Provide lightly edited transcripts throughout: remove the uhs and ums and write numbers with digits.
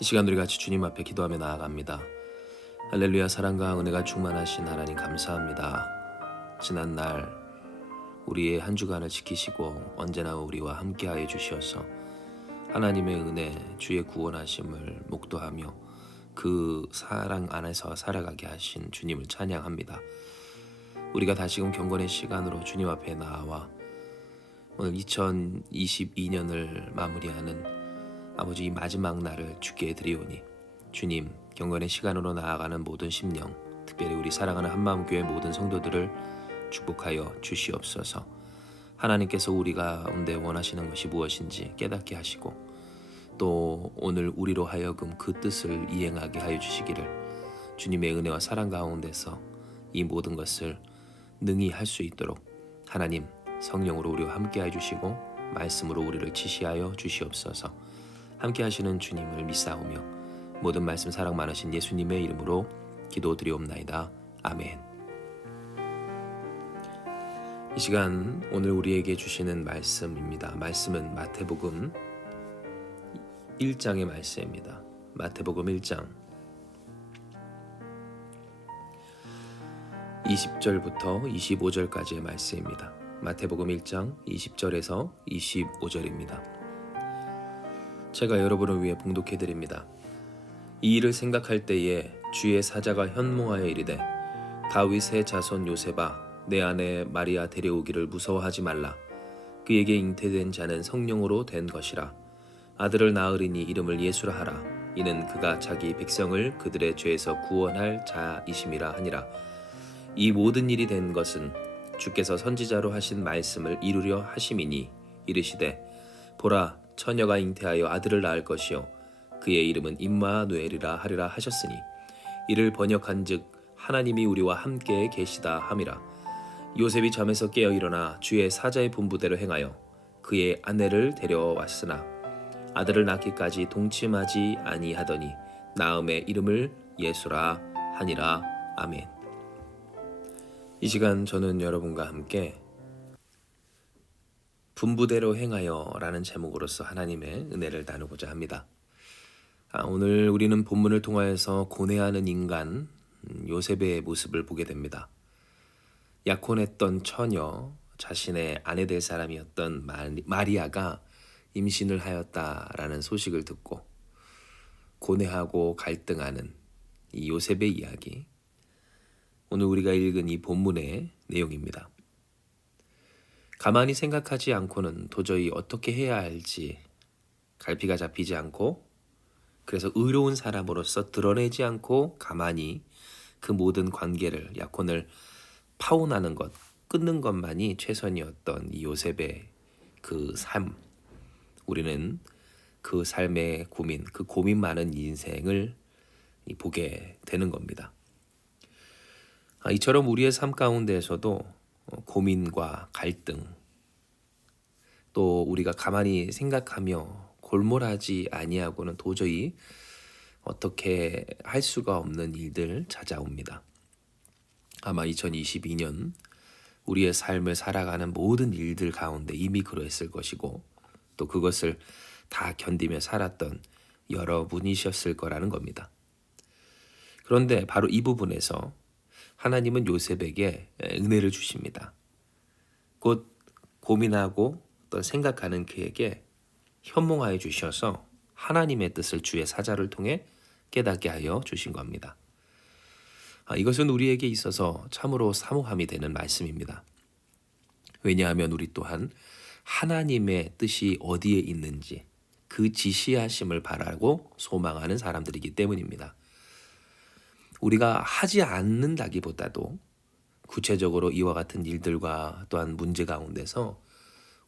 이 시간 우리 같이 주님 앞에 기도하며 나아갑니다. 할렐루야. 사랑과 은혜가 충만하신 하나님 감사합니다. 지난날 우리의 한 주간을 지키시고 언제나 우리와 함께하여 주시어서 하나님의 은혜, 주의 구원하심을 목도하며 그 사랑 안에서 살아가게 하신 주님을 찬양합니다. 우리가 다시금 경건의 시간으로 주님 앞에 나와 오늘 2022년을 마무리하는 아버지 이 마지막 날을 주께 드리오니 주님, 경건의 시간으로 나아가는 모든 심령, 특별히 우리 사랑하는 한마음교회 모든 성도들을 축복하여 주시옵소서. 하나님께서 우리 가운데 원하시는 것이 무엇인지 깨닫게 하시고 또 오늘 우리로 하여금 그 뜻을 이행하게 하여 주시기를 주님의 은혜와 사랑 가운데서 이 모든 것을 능히 할 수 있도록 하나님 성령으로 우리와 함께 해주시고 말씀으로 우리를 지시하여 주시옵소서. 함께 하시는 주님을 믿사오며 모든 말씀 사랑 많으신 예수님의 이름으로 기도드리옵나이다. 아멘. 이 시간 오늘 우리에게 주시는 말씀입니다. 말씀은 마태복음 1장의 말씀입니다. 마태복음 1장 20절부터 25절까지의 말씀입니다. 마태복음 1장 20절에서 25절입니다. 제가 여러분을 위해 봉독해드립니다. 이 일을 생각할 때에 주의 사자가 현몽하여 이르되 다윗의 자손 요셉아 내 아내 마리아 데려오기를 무서워하지 말라. 그에게 잉태된 자는 성령으로 된 것이라. 아들을 낳으리니 이름을 예수라 하라. 이는 그가 자기 백성을 그들의 죄에서 구원할 자이심이라 하니라. 이 모든 일이 된 것은 주께서 선지자로 하신 말씀을 이루려 하심이니 이르시되 보라 처녀가 잉태하여 아들을 낳을 것이요 그의 이름은 임마누엘이라 하리라 하셨으니 이를 번역한즉 하나님이 우리와 함께 계시다 함이라. 요셉이 잠에서 깨어 일어나 주의 사자의 분부대로 행하여 그의 아내를 데려왔으나 아들을 낳기까지 동침하지 아니하더니 낳음의 이름을 예수라 하니라. 아멘. 이 시간 저는 여러분과 함께 분부대로 행하여 라는 제목으로서 하나님의 은혜를 나누고자 합니다. 오늘 우리는 본문을 통하여서 고뇌하는 인간 요셉의 모습을 보게 됩니다. 약혼했던 처녀, 자신의 아내 될 사람이었던 마리아가 임신을 하였다라는 소식을 듣고 고뇌하고 갈등하는 이 요셉의 이야기, 오늘 우리가 읽은 이 본문의 내용입니다. 가만히 생각하지 않고는 도저히 어떻게 해야 할지 갈피가 잡히지 않고 그래서 의로운 사람으로서 드러내지 않고 가만히 그 모든 관계를 약혼을 파혼하는 것, 끊는 것만이 최선이었던 이 요셉의 그 삶, 우리는 그 삶의 고민, 그 고민 많은 인생을 보게 되는 겁니다. 이처럼 우리의 삶 가운데에서도 고민과 갈등, 또 우리가 가만히 생각하며 골몰하지 아니하고는 도저히 어떻게 할 수가 없는 일들 찾아옵니다. 아마 2022년 우리의 삶을 살아가는 모든 일들 가운데 이미 그랬을 것이고 또 그것을 다 견디며 살았던 여러분이셨을 거라는 겁니다. 그런데 바로 이 부분에서 하나님은 요셉에게 은혜를 주십니다. 곧 고민하고 또 생각하는 그에게 현몽하여 주셔서 하나님의 뜻을 주의 사자를 통해 깨닫게 하여 주신 겁니다. 이것은 우리에게 있어서 참으로 사모함이 되는 말씀입니다. 왜냐하면 우리 또한 하나님의 뜻이 어디에 있는지 그 지시하심을 바라고 소망하는 사람들이기 때문입니다. 우리가 하지 않는다기보다도 구체적으로 이와 같은 일들과 또한 문제 가운데서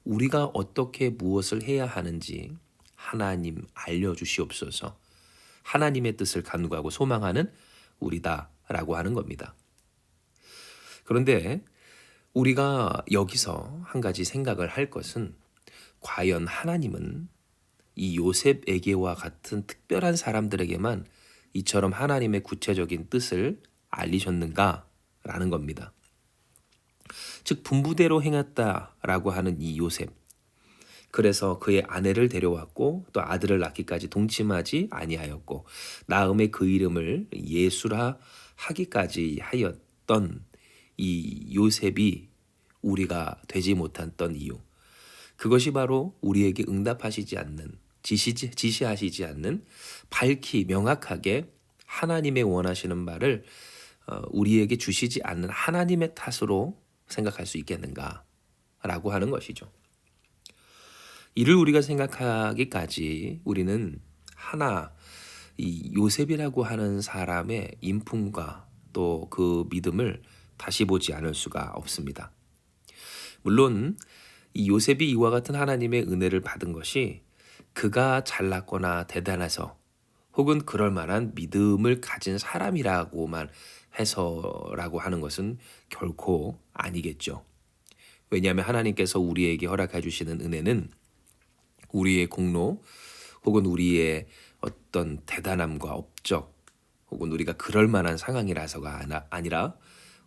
우리가 어떻게 무엇을 해야 하는지 하나님 알려주시옵소서. 하나님의 뜻을 간구하고 소망하는 우리다라고 하는 겁니다. 그런데 우리가 여기서 한 가지 생각을 할 것은 과연 하나님은 이 요셉에게와 같은 특별한 사람들에게만 이처럼 하나님의 구체적인 뜻을 알리셨는가라는 겁니다. 즉 분부대로 행했다라고 하는 이 요셉, 그래서 그의 아내를 데려왔고 또 아들을 낳기까지 동침하지 아니하였고 나음에 그 이름을 예수라 하기까지 하였던 이 요셉이 우리가 되지 못했던 이유, 그것이 바로 우리에게 응답하시지 않는, 지시하시지 않는, 밝히 명확하게 하나님의 원하시는 바를 우리에게 주시지 않는 하나님의 탓으로 생각할 수 있겠는가라고 하는 것이죠. 이를 우리가 생각하기까지 우리는 이 요셉이라고 하는 사람의 인품과 또 그 믿음을 다시 보지 않을 수가 없습니다. 물론 이 요셉이 이와 같은 하나님의 은혜를 받은 것이 그가 잘났거나 대단해서 혹은 그럴 만한 믿음을 가진 사람이라고만 해서라고 하는 것은 결코 아니겠죠. 왜냐하면 하나님께서 우리에게 허락해 주시는 은혜는 우리의 공로 혹은 우리의 어떤 대단함과 업적 혹은 우리가 그럴 만한 상황이라서가 아니라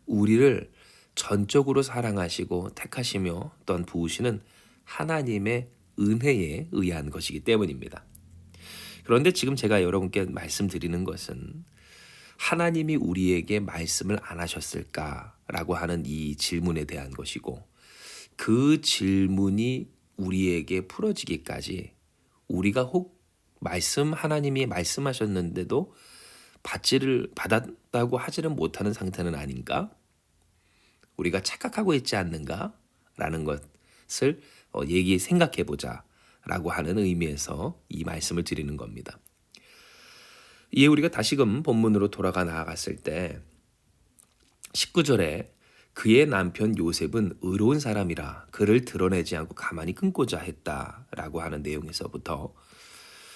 우리를 전적으로 사랑하시고 택하시며 또한 부으시는 하나님의 은혜에 의한 것이기 때문입니다. 그런데 지금 제가 여러분께 말씀드리는 것은 하나님이 우리에게 말씀을 안 하셨을까라고 하는 이 질문에 대한 것이고, 그 질문이 우리에게 풀어지기까지 우리가 혹 하나님이 말씀하셨는데도 받았다고 하지는 못하는 상태는 아닌가? 우리가 착각하고 있지 않는가라는 것을 생각해 보자라고 하는 의미에서 이 말씀을 드리는 겁니다. 이에 우리가 다시금 본문으로 돌아가 나아갔을 때 19절에 그의 남편 요셉은 의로운 사람이라 그를 드러내지 않고 가만히 끊고자 했다라고 하는 내용에서부터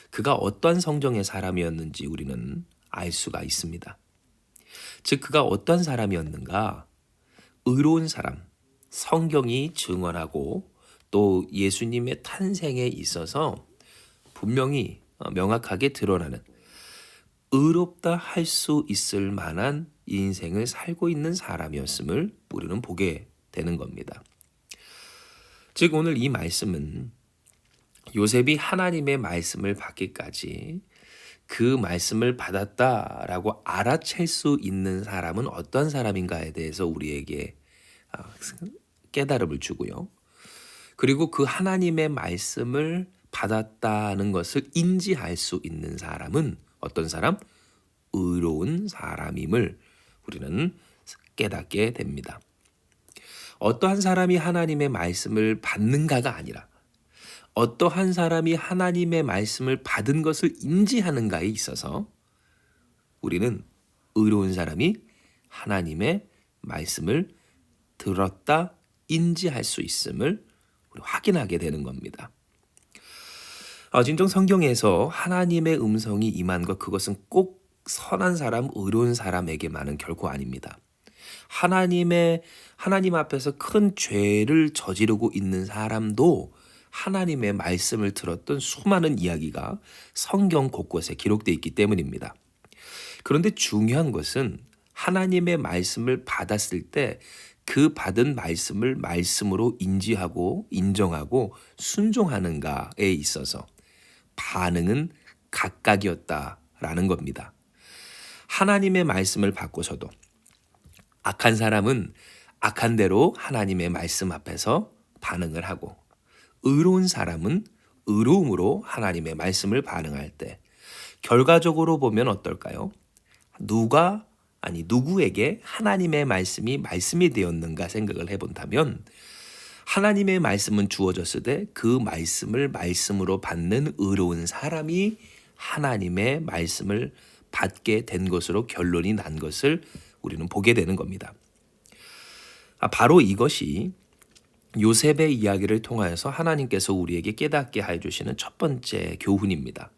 그가 어떤 성정의 사람이었는지 우리는 알 수가 있습니다. 즉 그가 어떤 사람이었는가? 의로운 사람, 성경이 증언하고 또 예수님의 탄생에 있어서 분명히 명확하게 드러나는 의롭다 할 수 있을 만한 인생을 살고 있는 사람이었음을 우리는 보게 되는 겁니다. 즉 오늘 이 말씀은 요셉이 하나님의 말씀을 받기까지 그 말씀을 받았다라고 알아챌 수 있는 사람은 어떤 사람인가에 대해서 우리에게 깨달음을 주고요. 그리고 그 하나님의 말씀을 받았다는 것을 인지할 수 있는 사람은 어떤 사람? 의로운 사람임을 우리는 깨닫게 됩니다. 어떠한 사람이 하나님의 말씀을 받는가가 아니라 어떠한 사람이 하나님의 말씀을 받은 것을 인지하는가에 있어서 우리는 의로운 사람이 하나님의 말씀을 들었다, 인지할 수 있음을 확인하게 되는 겁니다. 진정 성경에서 하나님의 음성이 임한 것, 그것은 꼭 선한 사람, 의로운 사람에게만은 결코 아닙니다. 하나님 앞에서 큰 죄를 저지르고 있는 사람도 하나님의 말씀을 들었던 수많은 이야기가 성경 곳곳에 기록되어 있기 때문입니다. 그런데 중요한 것은 하나님의 말씀을 받았을 때 그 받은 말씀을 말씀으로 인지하고 인정하고 순종하는가에 있어서 반응은 각각이었다라는 겁니다. 하나님의 말씀을 받고서도 악한 사람은 악한 대로 하나님의 말씀 앞에서 반응을 하고, 의로운 사람은 의로움으로 하나님의 말씀을 반응할 때 결과적으로 보면 어떨까요? 누구에게 하나님의 말씀이 되었는가 생각을 해본다면 하나님의 말씀은 주어졌을 때 그 말씀을 말씀으로 받는 의로운 사람이 하나님의 말씀을 받게 된 것으로 결론이 난 것을 우리는 보게 되는 겁니다. 바로 이것이 요셉의 이야기를 통하여서 하나님께서 우리에게 깨닫게 해주시는 첫 번째 교훈입니다.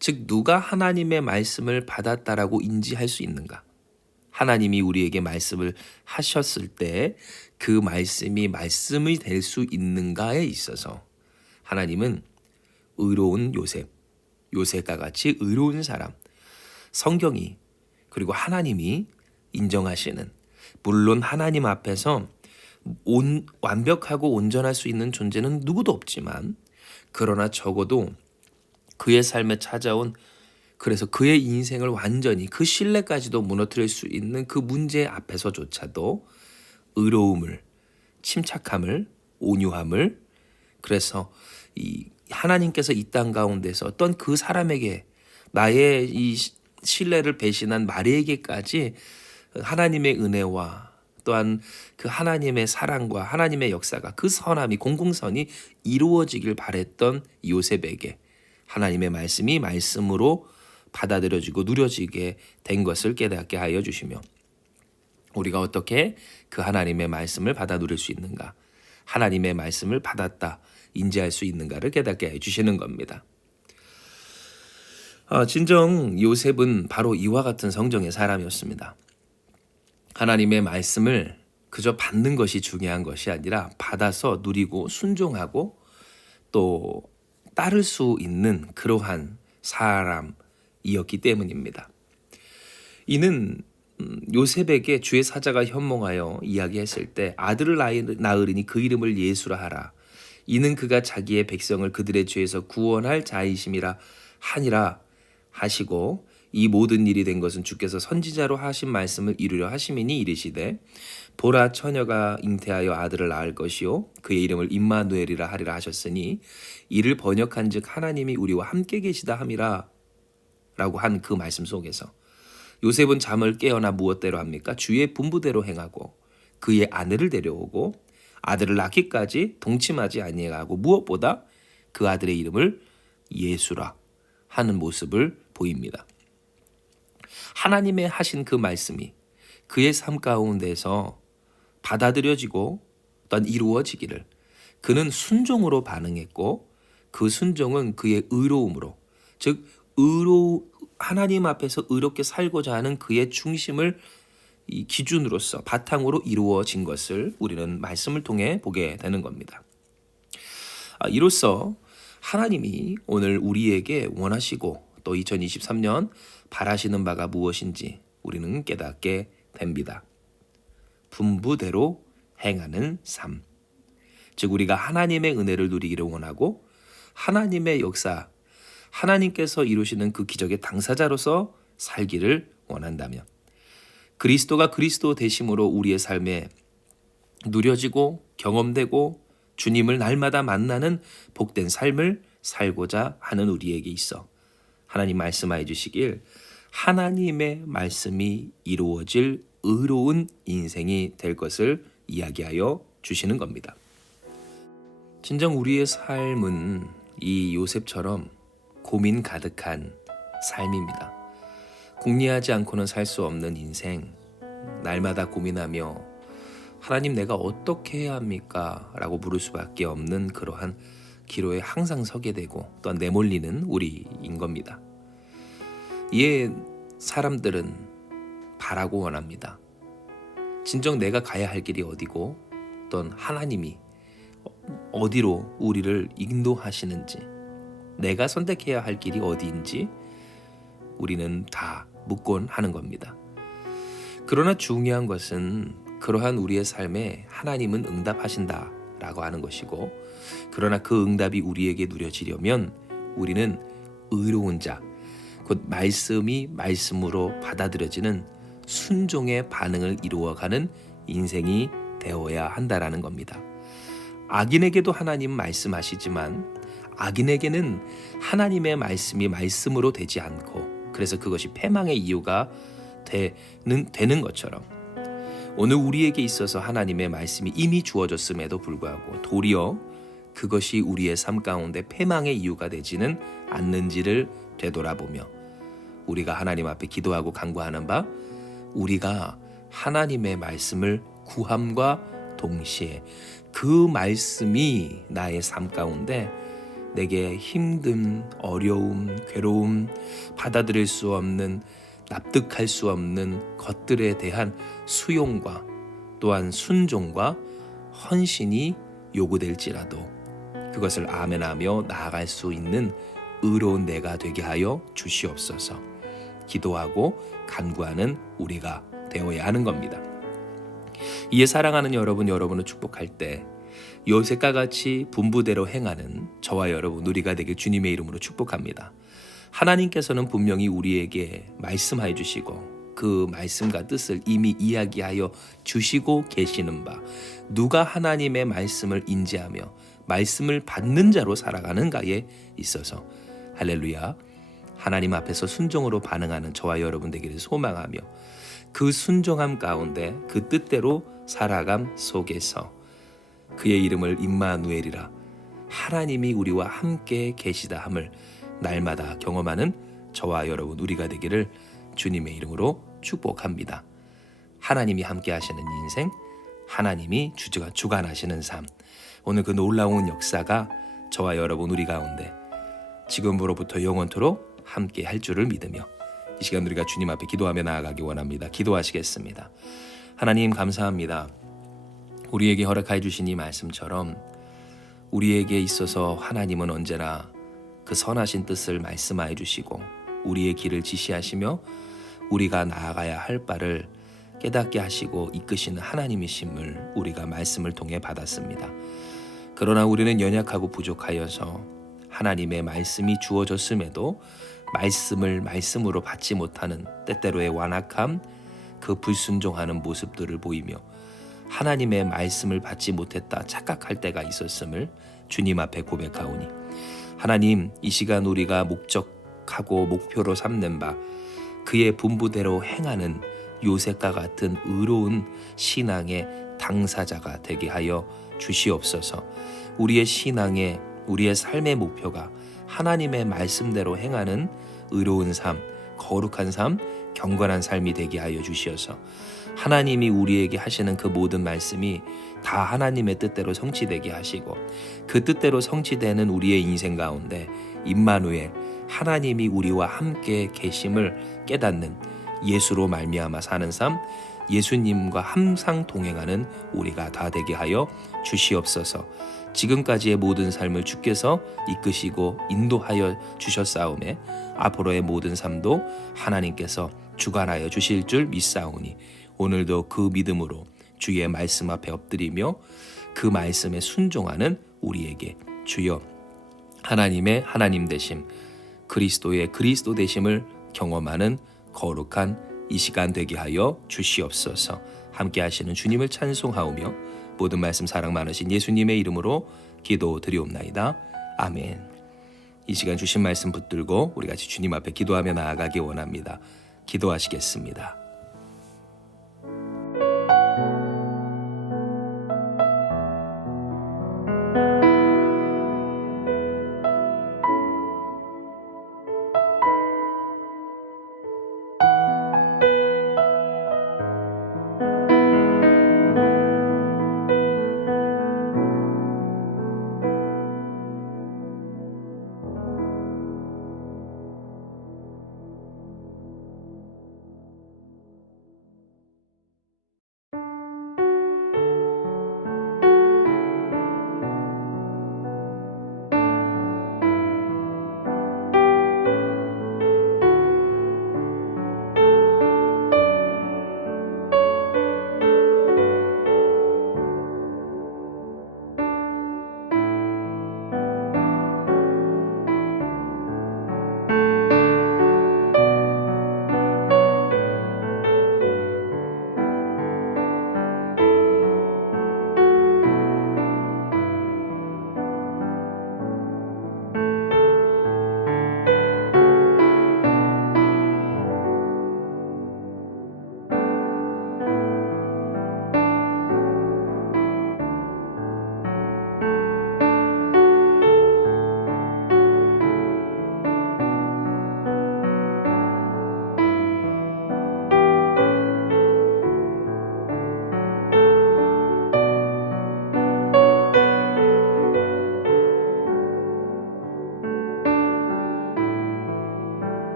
즉 누가 하나님의 말씀을 받았다라고 인지할 수 있는가? 하나님이 우리에게 말씀을 하셨을 때 그 말씀이 될 수 있는가에 있어서 하나님은 의로운 요셉과 같이 의로운 사람, 성경이 그리고 하나님이 인정하시는, 물론 하나님 앞에서 완벽하고 온전할 수 있는 존재는 누구도 없지만 그러나 적어도 그의 삶에 찾아온, 그래서 그의 인생을 완전히 그 신뢰까지도 무너뜨릴 수 있는 그 문제 앞에서조차도 의로움을, 침착함을, 온유함을, 그래서 이 하나님께서 이 땅 가운데서 어떤 그 사람에게 나의 이 신뢰를 배신한 마리에게까지 하나님의 은혜와 또한 그 하나님의 사랑과 하나님의 역사가, 그 선함이, 공공선이 이루어지길 바랬던 요셉에게 하나님의 말씀이 말씀으로 받아들여지고 누려지게 된 것을 깨닫게 하여 주시며, 우리가 어떻게 그 하나님의 말씀을 받아 누릴 수 있는가, 하나님의 말씀을 받았다 인지할 수 있는가를 깨닫게 해주시는 겁니다. 진정 요셉은 바로 이와 같은 성정의 사람이었습니다. 하나님의 말씀을 그저 받는 것이 중요한 것이 아니라 받아서 누리고 순종하고 또 따를 수 있는 그러한 사람이었기 때문입니다. 이는 요셉에게 주의 사자가 현몽하여 이야기했을 때 아들을 낳으리니 그 이름을 예수라 하라. 이는 그가 자기의 백성을 그들의 죄에서 구원할 자이심이라 하니라 하시고, 이 모든 일이 된 것은 주께서 선지자로 하신 말씀을 이루려 하심이니 이르시되, 보라 처녀가 잉태하여 아들을 낳을 것이요 그의 이름을 임마누엘이라 하리라 하셨으니, 이를 번역한즉 하나님이 우리와 함께 계시다 함이라 라고 한 그 말씀 속에서 요셉은 잠을 깨어나 무엇대로 합니까? 주의 분부대로 행하고 그의 아내를 데려오고 아들을 낳기까지 동침하지 아니하고 무엇보다 그 아들의 이름을 예수라 하는 모습을 보입니다. 하나님의 하신 그 말씀이 그의 삶 가운데서 받아들여지고 또한 이루어지기를 그는 순종으로 반응했고, 그 순종은 그의 의로움으로, 즉 하나님 앞에서 의롭게 살고자 하는 그의 중심을 이 기준으로서 바탕으로 이루어진 것을 우리는 말씀을 통해 보게 되는 겁니다. 이로써 하나님이 오늘 우리에게 원하시고 또 2023년 바라시는 바가 무엇인지 우리는 깨닫게 됩니다. 분부대로 행하는 삶, 즉 우리가 하나님의 은혜를 누리기를 원하고 하나님의 역사, 하나님께서 이루시는 그 기적의 당사자로서 살기를 원한다면, 그리스도가 그리스도 되심으로 우리의 삶에 누려지고 경험되고 주님을 날마다 만나는 복된 삶을 살고자 하는 우리에게 있어 하나님 말씀하여 주시길, 하나님의 말씀이 이루어질 의로운 인생이 될 것을 이야기하여 주시는 겁니다. 진정 우리의 삶은 이 요셉처럼 고민 가득한 삶입니다. 궁리하지 않고는 살 수 없는 인생, 날마다 고민하며 하나님 내가 어떻게 해야 합니까? 라고 물을 수밖에 없는 그러한 기로에 항상 서게 되고 또한 내몰리는 우리인 겁니다. 이에 사람들은 바라고 원합니다. 진정 내가 가야 할 길이 어디고 또한 하나님이 어디로 우리를 인도하시는지, 내가 선택해야 할 길이 어디인지 우리는 다 묻곤 하는 겁니다. 그러나 중요한 것은 그러한 우리의 삶에 하나님은 응답하신다라고 하는 것이고, 그러나 그 응답이 우리에게 누려지려면 우리는 의로운 자, 곧 말씀이 말씀으로 받아들여지는 순종의 반응을 이루어가는 인생이 되어야 한다라는 겁니다. 악인에게도 하나님 말씀하시지만 악인에게는 하나님의 말씀이 말씀으로 되지 않고, 그래서 그것이 패망의 이유가 되는 것처럼 오늘 우리에게 있어서 하나님의 말씀이 이미 주어졌음에도 불구하고 도리어 그것이 우리의 삶 가운데 패망의 이유가 되지는 않는지를 되돌아보며 우리가 하나님 앞에 기도하고 간구하는 바, 우리가 하나님의 말씀을 구함과 동시에 그 말씀이 나의 삶 가운데 내게 힘듦, 어려움, 괴로움, 받아들일 수 없는, 납득할 수 없는 것들에 대한 수용과 또한 순종과 헌신이 요구될지라도 그것을 아멘하며 나아갈 수 있는 의로운 내가 되게 하여 주시옵소서. 기도하고 간구하는 우리가 되어야 하는 겁니다. 이에 사랑하는 여러분을 축복할 때 요셉과 같이 분부대로 행하는 저와 여러분 우리가 되길 주님의 이름으로 축복합니다. 하나님께서는 분명히 우리에게 말씀하여 주시고 그 말씀과 뜻을 이미 이야기하여 주시고 계시는 바, 누가 하나님의 말씀을 인지하며 말씀을 받는 자로 살아가는가에 있어서 할렐루야, 하나님 앞에서 순종으로 반응하는 저와 여러분 되기를 소망하며 그 순종함 가운데 그 뜻대로 살아감 속에서 그의 이름을 임마누엘이라, 하나님이 우리와 함께 계시다 함을 날마다 경험하는 저와 여러분 우리가 되기를 주님의 이름으로 축복합니다. 하나님이 함께 하시는 인생, 하나님이 주관하시는 삶, 오늘 그 놀라운 역사가 저와 여러분 우리 가운데 지금으로부터 영원토록 함께 할 줄을 믿으며 이 시간 우리가 주님 앞에 기도하며 나아가기 원합니다. 기도하시겠습니다. 하나님 감사합니다. 우리에게 허락하여 주신 이 말씀처럼 우리에게 있어서 하나님은 언제나 그 선하신 뜻을 말씀하여 주시고 우리의 길을 지시하시며 우리가 나아가야 할 바를 깨닫게 하시고 이끄시는 하나님이심을 우리가 말씀을 통해 받았습니다. 그러나 우리는 연약하고 부족하여서 하나님의 말씀이 주어졌음에도 말씀을 말씀으로 받지 못하는 때때로의 완악함, 그 불순종하는 모습들을 보이며 하나님의 말씀을 받지 못했다 착각할 때가 있었음을 주님 앞에 고백하오니, 하나님, 이 시간 우리가 목적하고 목표로 삼는 바 그의 분부대로 행하는 요셉과 같은 의로운 신앙의 당사자가 되게 하여 주시옵소서. 우리의 신앙의, 우리의 삶의 목표가 하나님의 말씀대로 행하는 의로운 삶, 거룩한 삶, 경건한 삶이 되게 하여 주시어서 하나님이 우리에게 하시는 그 모든 말씀이 다 하나님의 뜻대로 성취되게 하시고 그 뜻대로 성취되는 우리의 인생 가운데 임마누엘, 하나님이 우리와 함께 계심을 깨닫는 예수로 말미암아 사는 삶, 예수님과 항상 동행하는 우리가 다 되게 하여 주시옵소서. 지금까지의 모든 삶을 주께서 이끄시고 인도하여 주셨사오매 앞으로의 모든 삶도 하나님께서 주관하여 주실 줄 믿사오니 오늘도 그 믿음으로 주의 말씀 앞에 엎드리며 그 말씀에 순종하는 우리에게 주여 하나님의 하나님 되심, 그리스도의 그리스도 되심을 경험하는 거룩한 이 시간 되게 하여 주시옵소서. 함께 하시는 주님을 찬송하오며 모든 말씀 사랑 많으신 예수님의 이름으로 기도드리옵나이다. 아멘. 이 시간 주신 말씀 붙들고 우리 같이 주님 앞에 기도하며 나아가기 원합니다. 기도하시겠습니다.